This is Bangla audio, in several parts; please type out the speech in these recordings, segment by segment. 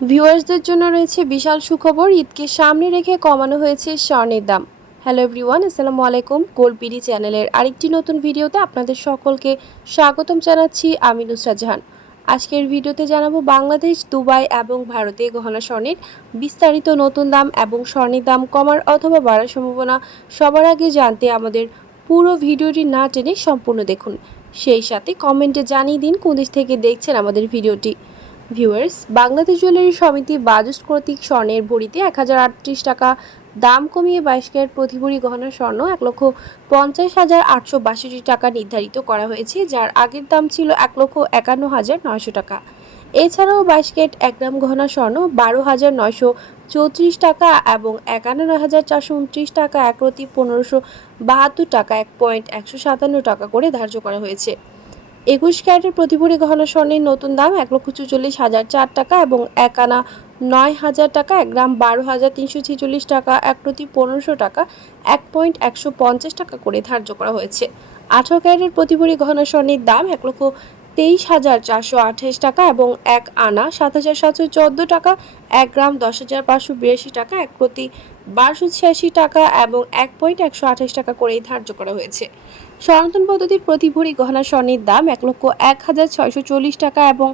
ভিউয়ার্সদের জন্য রয়েছে বিশাল সুখবর, ঈদকে সামনে রেখে কমানো হয়েছে স্বর্ণের দাম। হ্যালো এভরিওয়ান আসসালামু আলাইকুম গোলপিডি চ্যানেলের আরেকটি নতুন ভিডিওতে আপনাদের সকলকে স্বাগতম জানাচ্ছি আমি নুসরাত জাহান। আজকের ভিডিওতে জানাব বাংলাদেশ, দুবাই এবং ভারতে গহনা স্বর্ণের বিস্তারিত নতুন দাম এবং স্বর্ণের দাম কমার অথবা বাড়ার সম্ভাবনা সবার আগে জানতে আমাদের পুরো ভিডিওটি না টেনে সম্পূর্ণ দেখুন। সেই সাথে কমেন্টে জানিয়ে দিন কোন দেশ থেকে দেখছেন আমাদের ভিডিওটি। ভিউয়ার্স বাংলাদেশ জুয়েলারি সমিতি বাজুস কর্তৃক স্বর্ণের ভরিতে এক হাজার আটত্রিশ টাকা দাম কমিয়ে বাইশ ক্যারেট প্রতি ভরি গহনা স্বর্ণ এক লক্ষ পঞ্চাশ হাজার আটশো বাষট্টি টাকা নির্ধারিত করা হয়েছে, যার আগের দাম ছিল এক লক্ষ একান্ন হাজার নয়শো টাকা। এছাড়াও বাইশ ক্যারেট এক গ্রাম গহনা স্বর্ণ বারো হাজার নয়শো চৌত্রিশ টাকা এবং একান্ন হাজার চারশো উনত্রিশ টাকা এক প্রতি পনেরোশো বাহাত্তর টাকা এক পয়েন্ট একশো সাতান্ন টাকা করে ধার্য করা হয়েছে। একুশ ক্যারেটের প্রতি ভরি গহনা স্বর্ণের নতুন দাম এক লক্ষ চুচল্লিশ হাজার চার টাকা এবং এক আনা নয় হাজার টাকা, এক গ্রাম বারো হাজার তিনশো ছেচল্লিশ টাকা, এক প্রতি পনেরোশো টাকা, এক পয়েন্ট একশো পঞ্চাশ টাকা করে ধার্য করা হয়েছে। আঠারো ক্যারেটের প্রতি ভরি গহনা স্বর্ণের দাম এক লক্ষ তেইশ হাজার চারশো আঠাশ টাকা এবং এক আনা সাত হাজার সাতশো চোদ্দ টাকা, এক গ্রাম দশ হাজার পাঁচশো বিরাশি টাকা, এক প্রতি বারোশো ছিয়াশি টাকা এবং এক পয়েন্ট একশো আঠাশ টাকা করেই ধার্য করা হয়েছে। সনাতন পদ্ধতির প্রতি ভরি গহনা স্বর্ণের দাম এক লক্ষ এক হাজার ছয়শো চল্লিশ টাকা এবং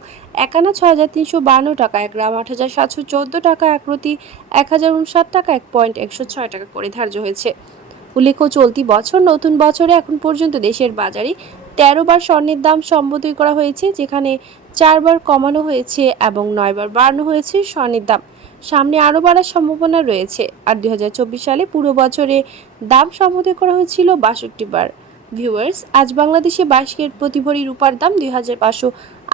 একানা ছয় হাজার তিনশো বান্ন টাকা। এক গ্রাম আট হাজার সাতশো চোদ্দ টাকা, এক প্রতি এক হাজার উনষাট টাকা, এক পয়েন্ট একশো ছয় টাকা করে ধার্য হয়েছে। উল্লেখ্য, চলতি বছর, নতুন বছরে এখন পর্যন্ত দেশের বাজারে তেরো বার স্বর্ণের দাম সম্বোধন করা হয়েছে, যেখানে চারবার কমানো হয়েছে এবং নয়বার বাড়ানো হয়েছে স্বর্ণের দাম। সামনে আরও বাড়ার সম্ভাবনা রয়েছে। আর দুই হাজার চব্বিশ সালে পুরো বছরে দাম সম্বোধন করা হয়েছিল বাষট্টি বার। ভিউয়ার্স আজ বাংলাদেশে বাইশ ক্যারেট প্রতি ভরি রূপার দাম দুই হাজার পাঁচশো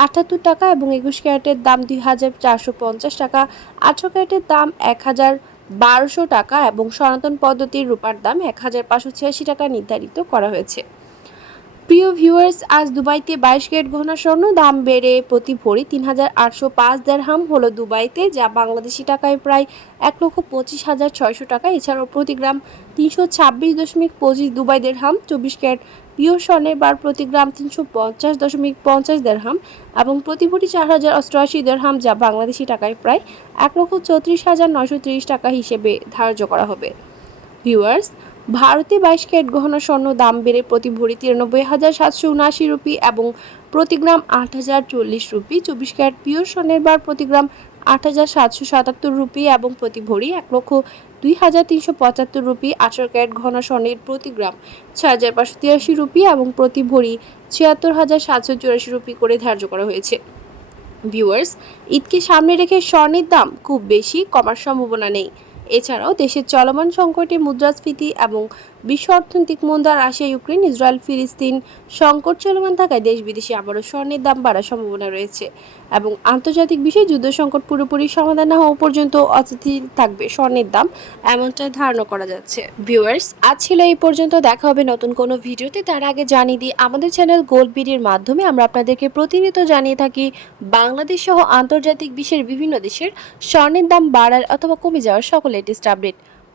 আটাত্তর টাকা এবং একুশ ক্যারেটের দাম দুই হাজার চারশো পঞ্চাশ টাকা। আঠারো ক্যারেটের দাম এক হাজার বারোশো টাকা এবং সনাতন পদ্ধতির রূপার দাম এক হাজার পাঁচশো ছিয়াশি টাকা নির্ধারিত করা হয়েছে। প্রিয় ভিউয়ার্স, আজ দুবাইতে বাইশ ক্যারেট গহনা স্বর্ণ দাম বেড়ে প্রতি ভরি তিন হাজার আটশো পাঁচ দেড়হাম হলো দুবাইতে, যা বাংলাদেশি টাকায় প্রায় এক লক্ষ পঁচিশ হাজার ছয়শো টাকা। এছাড়াও প্রতি গ্রাম তিনশো ছাব্বিশ দশমিক পঁচিশ দুবাই দেড়হাম, চব্বিশ ক্যারেট পিওর স্বর্ণের বার প্রতি গ্রাম তিনশো পঞ্চাশ দশমিক পঞ্চাশ দেড়হাম এবং প্রতি ভরি চার হাজার অষ্টআশি দেড়হাম, যা বাংলাদেশি টাকায় প্রায় এক লক্ষ চৌত্রিশ হাজার নশো ত্রিশ টাকা হিসেবে ধার্য করা হবে। ভিউয়ার্স, ভারতে বাইশ ক্যারেট গহনা স্বর্ণ দাম বেড়ে প্রতি ভরি তিরানব্বই হাজার সাতশো উনআশি রুপি এবং প্রতি গ্রাম আট হাজার চল্লিশ রুপি চব্বিশ ক্যারেট পিওর স্বর্ণের বার প্রতি গ্রাম আট হাজার সাতশো সাতাত্তর রুপি এবং প্রতি ভরি এক লক্ষ দুই হাজার তিনশো পঁচাত্তর রুপি। আঠারো ক্যারেট ঘন স্বর্ণের প্রতি গ্রাম ছয় হাজার পাঁচশো তিরাশি রুপি এবং প্রতি ভরি ছিয়াত্তর হাজার সাতশো চুরাশি রুপি করে ধার্য করা হয়েছে। ভিউয়ার্স, ঈদকে সামনে রেখে স্বর্ণের দাম খুব বেশি কমার সম্ভাবনা নেই। এছাড়াও দেশের চলমান সংকটে মুদ্রাস্ফীতি এবং বিশ্ব অর্থনৈতিক মন্দা রাশিয়া, ইউক্রেন, ইসরায়েল, ফিলিস্তিন সংকট চলমান থাকায় দেশ বিদেশে আবারও স্বর্ণের দাম বাড়ার সম্ভাবনা রয়েছে এবং আন্তর্জাতিক বিষয়ে যুদ্ধ সংকট পুরোপুরি সমাধান না হওয়া পর্যন্ত অস্থির থাকবে স্বর্ণের দাম, এমনটাই ধারণা করা যাচ্ছে। ভিউয়ার্স আজ ছিল এই পর্যন্ত। দেখা হবে নতুন কোনো ভিডিওতে। তার আগে জানিয়ে দিই, আমাদের চ্যানেল গোল্ড বিডির মাধ্যমে আমরা আপনাদেরকে প্রতিনিয়ত জানিয়ে থাকি, বাংলাদেশ সহ আন্তর্জাতিক বিশ্বের বিভিন্ন দেশের স্বর্ণের দাম বাড়ার অথবা কমে যাওয়ার সকল লেটেস্ট আপডেট